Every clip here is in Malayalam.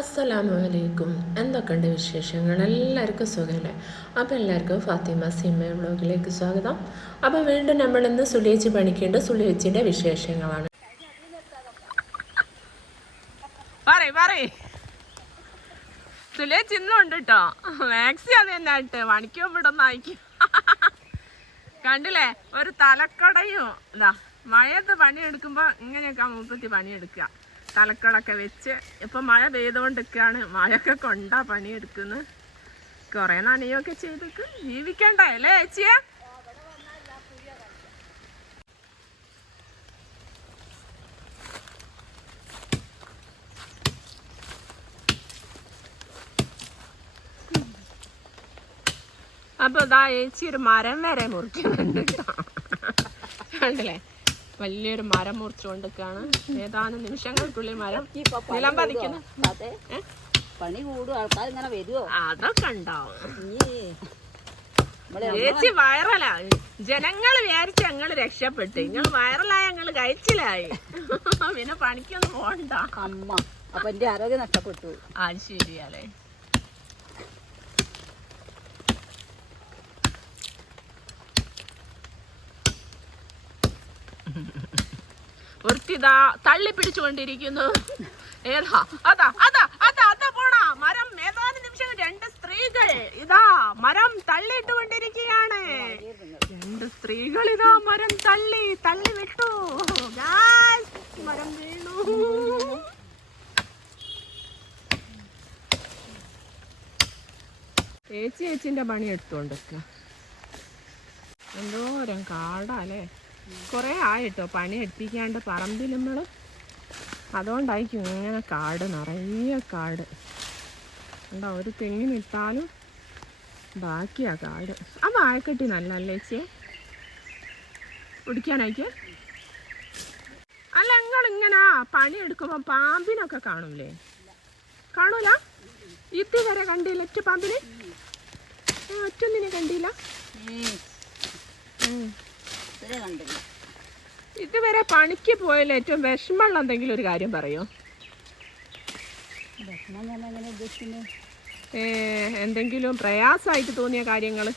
അസ്സലാമു അലൈക്കും. എന്തൊക്കെയുണ്ട് വിശേഷങ്ങൾ? എല്ലാവർക്കും സുഖമല്ലേ? അപ്പോൾ എല്ലാവർക്കും ഫാത്തിമ സിമ്മ വ്ളോഗിലേക്ക് സ്വാഗതം. അപ്പോൾ വീണ്ടും നമ്മളിന്ന് സുലിയച്ചി പണിക്കേണ്ട സുലിയച്ചിൻ്റെ വിശേഷങ്ങളാണ്. സുലിയച്ചി ഇന്നും ഉണ്ട് കേട്ടോ. മാക്സി അത് തന്നെ ഇട്ട് പണിക്കോ ഇവിടെ കണ്ടില്ലേ, ഒരു തലക്കടയും ഇതാ മഴയത്ത് പണിയെടുക്കുമ്പോൾ ഇങ്ങനെയൊക്കെ മൂപ്പത്തി പണിയെടുക്കുക. തലക്കടൊക്കെ വെച്ച് ഇപ്പം മഴ പെയ്തുകൊണ്ടിരിക്കുകയാണ്. മഴയൊക്കെ കൊണ്ടാ പണിയെടുക്കുന്നത്. കുറേ നനയൊക്കെ ചെയ്തിട്ട് ജീവിക്കണ്ടേ അല്ലേ ചേച്ചിയെ? അപ്പൊ ഇതാ ചേച്ചി ഒരു മരം വരെ മുറിക്കുന്നുണ്ട് കണ്ടില്ലേ, വലിയൊരു മരം മുറിച്ചുകൊണ്ടിരിക്കുകയാണ്. ഏതാനും നിമിഷങ്ങൾക്കുള്ളിൽ മരം നിലം പതിക്കുന്നു. പണി കൂടും, ആൾക്കാർ ഇങ്ങനെ വരുമോ? അതൊക്കെ ഉണ്ടാവും ചേച്ചി. വൈറലാ, ജനങ്ങൾ വിചാരിച്ച് ഞങ്ങള് രക്ഷപ്പെട്ട്, നിങ്ങൾ വൈറലായ ഞങ്ങള് കഴിച്ചിലായി. പിന്നെ പണിക്കൊന്നും പോണ്ട. അമ്മ അപ്പൊ എന്റെ ആരോഗ്യം നഷ്ടപ്പെട്ടു. അത് ശരിയല്ലേ. ഒരുത്തിതാ തള്ളി പിടിച്ചുകൊണ്ടിരിക്കുന്നു. ഏതാ അതാ അതാ അതാ അതാ പോണ മരം. ഏതാനും നിമിഷങ്ങൾ രണ്ട് സ്ത്രീകൾ ഇതാ മരം തള്ളിയിട്ടുകൊണ്ടിരിക്കുകയാണ്. രണ്ട് സ്ത്രീകൾ ഇതാ മരം തള്ളി വിട്ടു. മരം വീണു. ചേച്ചിന്റെ പണി എടുത്തോണ്ടിരിക്ക. എന്തോരം കാടാല്ലേ. കൊറേ ആയിട്ടോ പണി എടുപ്പിക്കാണ്ട് പറമ്പിൽ നമ്മള്. അതുകൊണ്ടായിരിക്കും ഇങ്ങനെ കാട്, നിറയെ കാട് ഉണ്ടാ. ഒരു തെങ്ങിനിട്ടാലും ബാക്കിയാ കാട്. ആ വാഴക്കെട്ടി നല്ലല്ലേ ചേച്ചിയെ കുടിക്കാനായിക്ക്? അല്ല, നിങ്ങളിങ്ങനെ പണിയെടുക്കുമ്പോ പാമ്പിനൊക്കെ കാണൂലേ? കാണൂല? ഇതുവരെ കണ്ടില്ല ഒറ്റ പാമ്പിന്? ഒറ്റൊന്നിനെ കണ്ടില്ല? ഇതുവരെ പണിക്ക് പോയല്ലോ ഏറ്റവും വിഷമമുള്ള എന്തെങ്കിലും ഒരു കാര്യം പറയോ? എന്തെങ്കിലും പ്രയാസമായിട്ട് തോന്നിയ കാര്യങ്ങള്?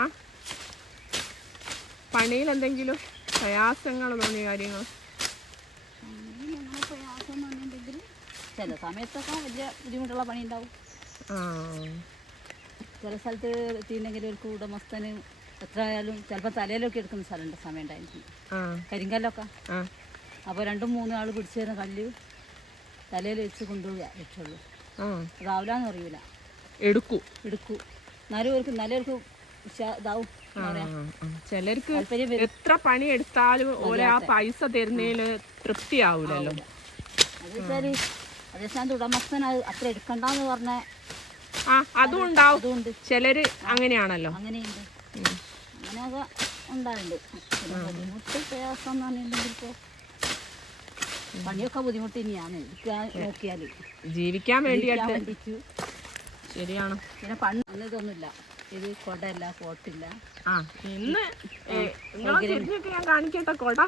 ആ, പണിയിൽ എന്തെങ്കിലും പ്രയാസങ്ങൾ തോന്നിയ കാര്യങ്ങൾ? ചില സമയത്തൊക്കെ വലിയ ബുദ്ധിമുട്ടുള്ള പണി ഉണ്ടാവും. ചില സ്ഥലത്ത് എത്തിയിട്ടുണ്ടെങ്കിൽ ഒരു ഉടമസ്ഥന് എത്ര ആയാലും ചിലപ്പോൾ തലയിലൊക്കെ എടുക്കുന്ന സ്ഥലമുണ്ട്. സമയം ഉണ്ടായിരിക്കും കരിങ്കല്ലൊക്കെ. അപ്പോൾ 2-3 ആൾ പിടിച്ചു തരുന്ന കല്ല് തലയിൽ വെച്ച് കൊണ്ടുപോവുക രക്ഷയുള്ളൂ. അതാവില്ലാന്ന് അറിയില്ല, എടുക്കൂ. എന്നാലും അവർക്ക് ഇതാവും. ചിലർക്ക് എത്ര പണി എടുത്താലും ആ പൈസ തരുന്നതിന് തൃപ്തിയാവൂലല്ലോ. അതേസ്ഥാനത്ത് ഉടമസ്ഥൻ അത്ര എടുക്കണ്ടെന്ന് പറഞ്ഞ അതും ഉണ്ടാവും. ചിലര് അങ്ങനെയാണല്ലോ. അങ്ങനെയുണ്ട്, അങ്ങനെയൊക്കെ ഉണ്ടാവുന്നുണ്ട്. ബുദ്ധിമുട്ട് പ്രയാസം എന്ന് പറഞ്ഞിട്ടുണ്ടെങ്കിൽ ഇപ്പോൾ പണിയൊക്കെ ബുദ്ധിമുട്ട് തന്നെയാണ് നോക്കിയാല് ജീവിക്കാൻ വേണ്ടിയിട്ട്. ശരിയാണ്. പിന്നെ പണ്ട് ഇതൊന്നുമില്ല, ഇത് കൊടല്ല, പോട്ടില്ല. ഇന്ന് ഞാൻ കാണിക്കട്ടെ കൊട.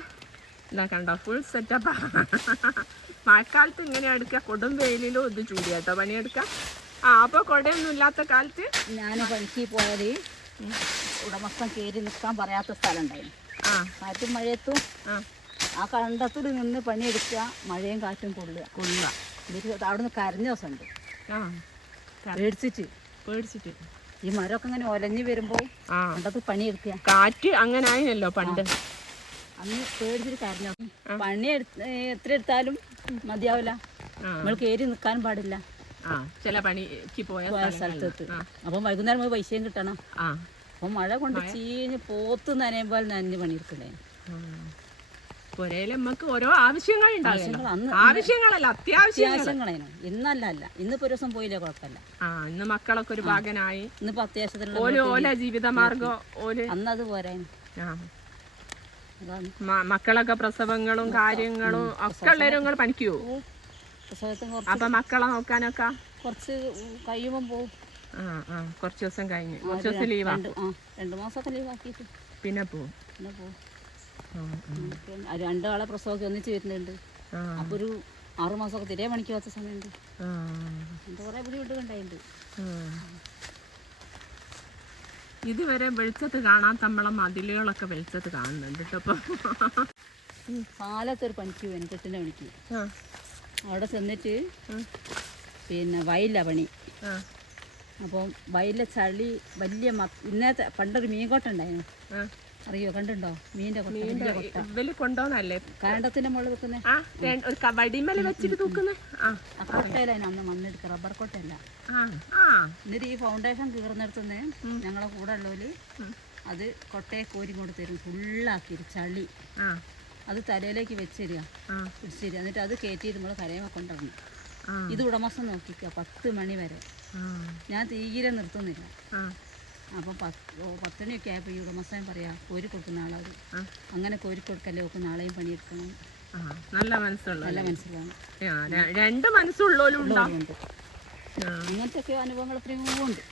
ഇതാ കണ്ടോ, ഫുൾ സെറ്റപ്പാ. മഴക്കാലത്ത് ഇങ്ങനെ എടുക്കുക, കൊടും വെയിലിലും ഇത് ചൂടിയാട്ടോ പണിയെടുക്കാം. അപ്പൊ കൊടയൊന്നും ഇല്ലാത്ത കാലത്ത് ഞാൻ പണിക്ക് പോയാൽ ഉടമസ്ഥൻ കയറി നിൽക്കാൻ പറയാത്ത സ്ഥലം ഉണ്ടായിരുന്നു. കാറ്റും മഴയത്തും ആ കണ്ടത്തിൽ നിന്ന് പണിയെടുക്കുക, മഴയും കാറ്റും കൊള്ളുക. അവിടെ നിന്ന് കരഞ്ഞ ദിവസമുണ്ട് പേടിച്ചിട്ട്. ഈ മരമൊക്കെ ഇങ്ങനെ ഒലഞ്ഞു വരുമ്പോൾ കണ്ടത്ത് പണിയെടുക്കുക. കാറ്റ് അങ്ങനെ ആയിരുന്നല്ലോ പണ്ട്. അന്ന് പേടിച്ചിട്ട് കരഞ്ഞ പണി എത്ര എടുത്താലും മതിയാവില്ല. നമ്മൾ കയറി നിൽക്കാൻ പാടില്ല ചില പണിക്ക് പോയ സ്ഥലത്ത്. അപ്പം വൈകുന്നേരം പോയി പൈസയും കിട്ടണം. അപ്പം മഴ കൊണ്ട് ചീഞ്ഞ് പോത്ത് നനയുമ്പോൾ നനഞ്ഞ് പണിയെടുക്കണേ. നമുക്ക് ഓരോ ആവശ്യങ്ങളല്ല, അത്യാവശ്യങ്ങളേനു. ഇന്നല്ല, ഇന്നിപ്പോ ഒരു ദിവസം പോയില്ലേ കുഴപ്പമില്ല. ഇന്ന് മക്കളൊക്കെ ഒരു ഭാഗനായി. ഇന്നിപ്പോ അത്യാവശ്യത്തിനുള്ള ജീവിതമാർഗം. അന്നത് പോരാ. മക്കളൊക്കെ പ്രസവങ്ങളും കാര്യങ്ങളും ഒക്കെ ഉള്ളവരും പണിക്കൂ. അപ്പൊ മക്കളെ നോക്കാനൊക്കെ കുറച്ച് കഴിയുമ്പോ പോവും. കുറച്ച് ദിവസം കഴിഞ്ഞ് കുറച്ച് ദിവസം ലീവാ. 2 മാസമൊക്കെ ലീവാക്കിയിട്ട് പിന്നെ പോവും. 2 ആളെ പ്രസവമൊക്കെ ഒന്നിച്ച് വരുന്നുണ്ട്. അപ്പൊ ഒരു 6 മാസമൊക്കെ തിരെ പണിക്ക് പോകാത്ത സമയമുണ്ട്. എന്താ കുറേ ബുദ്ധിമുട്ടുണ്ടായിട്ടുണ്ട്. ഇതുവരെ വെളിച്ചത്ത് കാണാത്ത നമ്മളെ മതിലുകളൊക്കെ വെളിച്ചത്ത് കാണുന്നുണ്ട് കേട്ടോ. ഇപ്പം പാലത്തൊരു പണിക്ക് പോയി, കെട്ടിൻ്റെ പണിക്ക്. അവിടെ ചെന്നിട്ട് പിന്നെ വയലിലാണ് പണി. അപ്പം വയലിലെ ചളി വലിയ ഇന്നത്തെ പണ്ടൊരു മീൻകോട്ട ഉണ്ടായിരുന്നു, അറിയോ? കണ്ടുണ്ടോ? മീൻ്റെ കൊണ്ടോന്നല്ലേ കാണ്ടത്തിന്റെ മുകളിൽ വെക്കുന്നത്, കോട്ടയിലാണ് അന്ന് മണ്ണെടുക്കുക, റബ്ബർ കോട്ടയല്ല. എന്നിട്ട് ഈ ഫൗണ്ടേഷൻ കീറുന്നിടത്തുനിന്ന് ഞങ്ങളെ കൂടെ ഉള്ളവര് അത് കൊട്ടയെ കോരി കൊണ്ട് തരും, ഫുള്ളാക്കി ചളി. അത് തലയിലേക്ക് വെച്ചിരിക, പിടിച്ചിരിക. എന്നിട്ട് അത് കയറ്റിയിട്ട് നമ്മൾ കരയമ കൊണ്ടുവരണം. ഇത് ഉടമസ്ഥൻ നോക്കിക്കുക 10 മണി വരെ. ഞാൻ തീരെ നിർത്തുന്നില്ല. അപ്പം 10 മണിയൊക്കെ ആയപ്പോൾ ഈ ഉടമസ്ഥൻ പറയാ കോരി കൊടുക്കുന്ന ആളാണ്, അങ്ങനെ കോരി കൊടുക്കല്ലേ ഒക്കെ നാളെയും പണിയെടുക്കണം. നല്ല മനസ്സുള്ള, നല്ല മനസ്സിലാണ്. 2 മനസ്സുള്ളവരുണ്ട്. അങ്ങനത്തെ അനുഭവങ്ങൾ എത്രയോ ഉണ്ട്.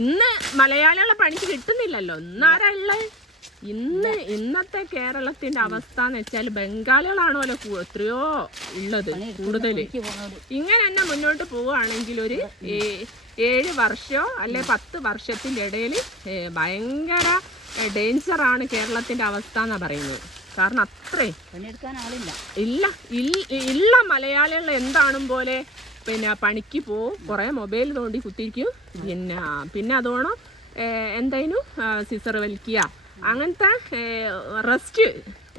ഇന്ന് മലയാളികളെ പണിക്ക് കിട്ടുന്നില്ലല്ലോ. ഇന്നാരള്ള ഇന്നത്തെ കേരളത്തിന്റെ അവസ്ഥ എന്ന് വെച്ചാൽ ബംഗാളികളാണല്ലോ എത്രയോ ഉള്ളത് കൂടുതൽ. ഇങ്ങനെ തന്നെ മുന്നോട്ട് പോവുകയാണെങ്കിൽ ഒരു 7 വർഷമോ അല്ലെ 10 വർഷത്തിന്റെ ഇടയിൽ ഭയങ്കര ഡേഞ്ചറാണ് കേരളത്തിന്റെ അവസ്ഥ എന്നാ പറയുന്നത്. കാരണം അത്രേ ഇല്ല മലയാളികൾ എന്താണും പോലെ പിന്നെ പണിക്ക് പോവും, കുറേ മൊബൈൽ തോണ്ടി കുത്തിരിക്കും, പിന്നെ അതോണം എന്തായാലും സിസർ വലിക്കുക, അങ്ങനത്തെ റെസ്റ്റ്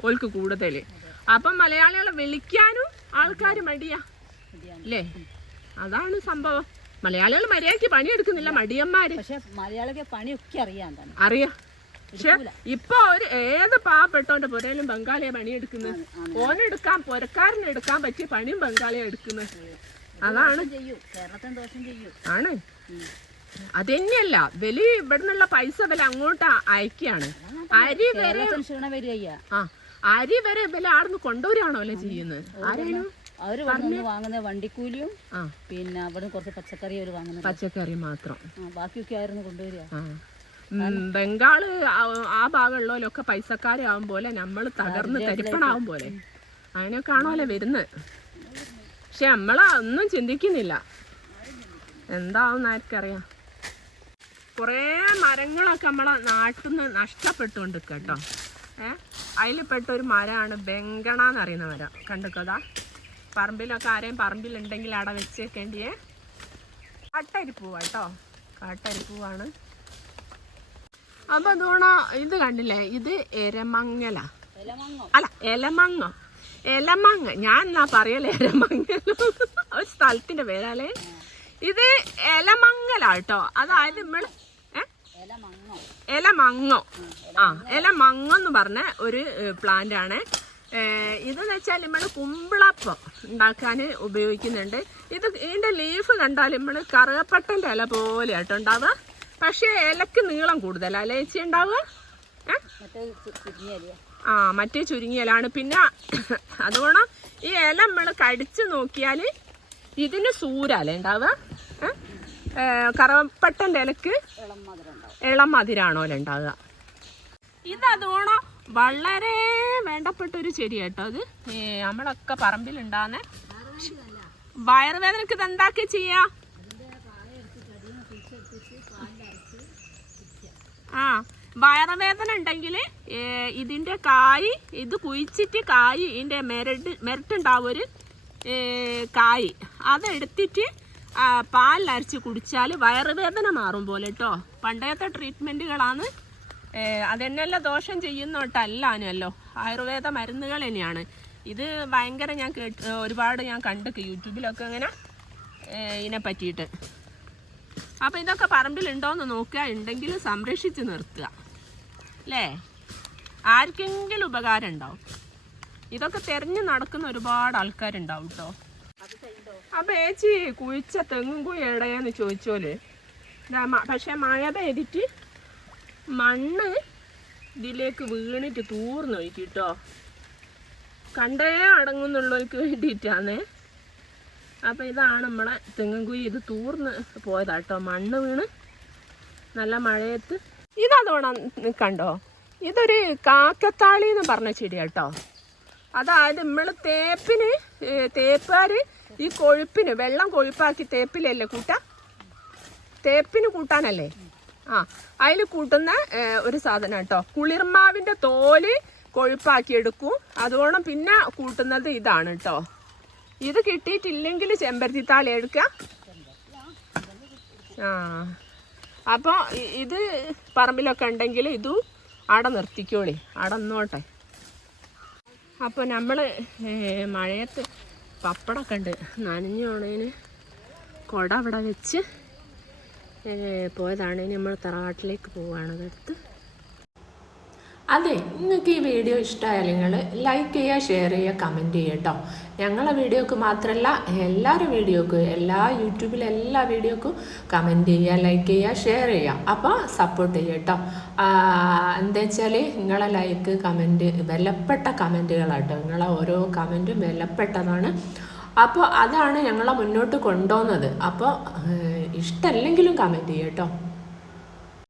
ഓൾക്ക് കൂടുതൽ. അപ്പം മലയാളികളെ വിളിക്കാനും ആൾക്കാർ മടിയാ അല്ലേ? അതാണ് സംഭവം. മലയാളികൾ മര്യാദയ്ക്ക് പണിയെടുക്കുന്നില്ല, മടിയന്മാര്. പക്ഷെ മലയാളിക്ക് പണിയൊക്കെ അറിയാം. പക്ഷെ ഇപ്പൊ ഏത് പാവപ്പെട്ടോന്റെ പുരയിലും ബംഗാളിയെ പണിയെടുക്കുന്നത്. ഓനെടുക്കാൻ പുരക്കാരനെടുക്കാൻ പറ്റിയ പണിയും ബംഗാളിയെ എടുക്കുന്നത്. അതാണ് ആണ്. അതന്നെയല്ല വലിയ ഇവിടുന്നുള്ള പൈസ വില അങ്ങോട്ട് അയക്കാണ്. അരി വരെ വില ആടുന്ന് കൊണ്ടുവരാണോ അല്ലേ ചെയ്യുന്നത്? ആരാണ് അവര് വാങ്ങുന്ന വണ്ടിക്കൂലിയും പിന്നെ അവിടെ കുറച്ച് പച്ചക്കറി അവര് വാങ്ങുന്നത്, പച്ചക്കറി മാത്രം. ബാക്കിയൊക്കെ ആയിരുന്നു കൊണ്ടുവരിക. ബംഗാള് ആ ഭാഗമുള്ളവരൊക്കെ പൈസക്കാരാവും പോലെ, നമ്മൾ തകർന്ന് തരിപ്പണാവും പോലെ അങ്ങനെയൊക്കെ ആണോല്ലേ വരുന്നത്. പക്ഷെ നമ്മളാ ഒന്നും ചിന്തിക്കുന്നില്ല, എന്താവും ആർക്കറിയാം. കുറേ മരങ്ങളൊക്കെ നമ്മളെ നാട്ടിൽ നിന്ന് നഷ്ടപ്പെട്ടുകൊണ്ട് കേട്ടോ. അതിൽപ്പെട്ട ഒരു മരമാണ് ബെങ്കണ എന്നറിയുന്ന മരം. കണ്ടിക്കതാ പറമ്പിലൊക്കെ ആരെയും പറമ്പിലുണ്ടെങ്കിൽ അവിടെ വെച്ചേക്കേണ്ടിയേ. കാട്ടരിപ്പൂവാ കേട്ടോ, കാട്ടരിപ്പൂവാണ്. അപ്പം അതുകൊണ്ട് ഇത് കണ്ടില്ലേ, ഇത് എരമങ്ങല അല്ല എലമങ്ങ. ഞാൻ എന്നാ പറയല്ലേ എരമങ്ങല, ഒരു സ്ഥലത്തിന്റെ പേരാലേ. ഇത് എലമങ്ങലാട്ടോ. അതായത് നമ്മൾ എലമങ്ങോ എലമങ്ങോ എന്ന് പറഞ്ഞ ഒരു പ്ലാന്റ് ആണ്. ഇതെന്ന് വെച്ചാൽ നമ്മൾ കുമ്പിളപ്പം ഉണ്ടാക്കാൻ ഉപയോഗിക്കുന്നുണ്ട്. ഇതിൻ്റെ ലീഫ് കണ്ടാൽ നമ്മൾ കറുകപ്പട്ടൻ്റെ ഇല പോലെ ആട്ടോ ഉണ്ടാവുക. പക്ഷേ ഇലക്ക് നീളം കൂടുതലല്ലേ ചേച്ചി ഉണ്ടാവുക? മറ്റേ ചുരുങ്ങിയ ഇലാണ്. പിന്നെ അതുകൊണ്ട് ഈ ഇല നമ്മൾ കടിച്ച് നോക്കിയാൽ ഇതിന് സൂരല്ലേ ഉണ്ടാവുക. കറുവപ്പട്ടൻ്റെ ഇലക്ക് ഇളം മധുരാണോ ഉണ്ടാവുക. ഇതതുകൊണ്ട് വളരെ വേണ്ടപ്പെട്ടൊരു ചെടി കേട്ടോ. അത് നമ്മളൊക്കെ പറമ്പിലുണ്ടാകുന്ന വയറുവേദനക്ക് ഇത് എന്താക്കി ചെയ്യാ? വയറുവേദന ഉണ്ടെങ്കിൽ ഇതിൻ്റെ കായ് ഇത് കുഴിച്ചിട്ട് കായ് ഇതിൻ്റെ മെരട്ടുണ്ടാവും ഒരു കായ്, അതെടുത്തിട്ട് പാലിലരച്ച് കുടിച്ചാൽ വയറുവേദന മാറും പോലെ കേട്ടോ. പണ്ടത്തെ ട്രീറ്റ്മെൻറ്റുകളാണ്. അതെന്നെല്ലാം ദോഷം ചെയ്യുന്നോട്ടല്ലാനല്ലോ, ആയുർവേദ മരുന്നുകൾ തന്നെയാണ്. ഇത് ഭയങ്കര ഒരുപാട് ഞാൻ കണ്ടു യൂട്യൂബിലൊക്കെ ഇങ്ങനെ ഇതിനെ പറ്റിയിട്ട്. അപ്പോൾ ഇതൊക്കെ പറമ്പിലുണ്ടോയെന്ന് നോക്കുക, ഉണ്ടെങ്കിൽ സംരക്ഷിച്ച് നിർത്തുക അല്ലേ, ആർക്കെങ്കിലും ഉപകാരം ഉണ്ടാവും. ഇതൊക്കെ തിരഞ്ഞു നടക്കുന്ന ഒരുപാട് ആൾക്കാരുണ്ടാവും കേട്ടോ. അപ്പോൾ ഏച്ചി കുഴിച്ച തെങ്ങും കുഴി എവിടെയാന്ന് ചോദിച്ചോല്. പക്ഷെ മഴ പെയ്തിട്ട് മണ്ണ് ഇതിലേക്ക് വീണിട്ട് തൂർന്നു പോയിട്ടോ. കണ്ടേ അടങ്ങുന്നുള്ളവർക്ക് വേണ്ടിയിട്ടാണ്. അപ്പം ഇതാണ് നമ്മളെ തെങ്ങും കുഴി. ഇത് തൂർന്ന് പോയതാട്ടോ, മണ്ണ് വീണ് നല്ല മഴയത്ത്. ഇതതോണം കണ്ടോ, ഇതൊരു കാക്കത്താളി എന്ന് പറഞ്ഞ ചെടിയാട്ടോ. അതായത് നമ്മൾ തേപ്പുകാർ ഈ കൊഴുപ്പിന് വെള്ളം കൊഴുപ്പാക്കി തേപ്പിലല്ലേ തേപ്പിന് കൂട്ടാനല്ലേ അതിൽ കൂട്ടുന്ന ഒരു സാധനം കേട്ടോ. കുളിർമാവിൻ്റെ തോല് കൊഴുപ്പാക്കി എടുക്കും. അതുകൊണ്ട് പിന്നെ കൂട്ടുന്നത് ഇതാണ് കേട്ടോ. ഇത് കിട്ടിയിട്ടില്ലെങ്കിൽ ചെമ്പരത്തിത്താളി എടുക്കുക. അപ്പോൾ ഇത് പറമ്പിലൊക്കെ ഉണ്ടെങ്കിൽ ഇതും അവിടെ നിർത്തിക്കോളി, അവിടെ നിന്നോട്ടെ. അപ്പോൾ നമ്മൾ മഴയത്ത് പപ്പടമൊക്കെ ഉണ്ട് നനഞ്ഞു പോണേന് കുട അവിടെ വെച്ച് പോയതാണ്. ഇനി നമ്മൾ തറവാട്ടിലേക്ക് പോവുകയാണ് ഇതെടുത്ത്. അതെ, നിങ്ങൾക്ക് ഈ വീഡിയോ ഇഷ്ടമായാൽ നിങ്ങൾ ലൈക്ക് ചെയ്യുക, ഷെയർ ചെയ്യുക, കമൻറ്റ് ചെയ്യുക കേട്ടോ. ഞങ്ങളെ വീഡിയോക്ക് മാത്രമല്ല എല്ലാവരും വീഡിയോക്കും, യൂട്യൂബിലെ എല്ലാ വീഡിയോക്കും കമൻറ്റ് ചെയ്യുക, ലൈക്ക് ചെയ്യുക, ഷെയർ ചെയ്യുക. അപ്പോൾ സപ്പോർട്ട് ചെയ്യുക കേട്ടോ. എന്താ വെച്ചാൽ നിങ്ങളെ ലൈക്ക് കമൻറ്റ് വിലപ്പെട്ട കമൻറ്റുകളാട്ടോ. നിങ്ങളെ ഓരോ കമൻറ്റും വിലപ്പെട്ടതാണ്. അപ്പോൾ അതാണ് ഞങ്ങളെ മുന്നോട്ട് കൊണ്ടുപോകുന്നത്. അപ്പോൾ ഇഷ്ടമല്ലെങ്കിലും കമൻറ്റ് ചെയ്യുക കേട്ടോ.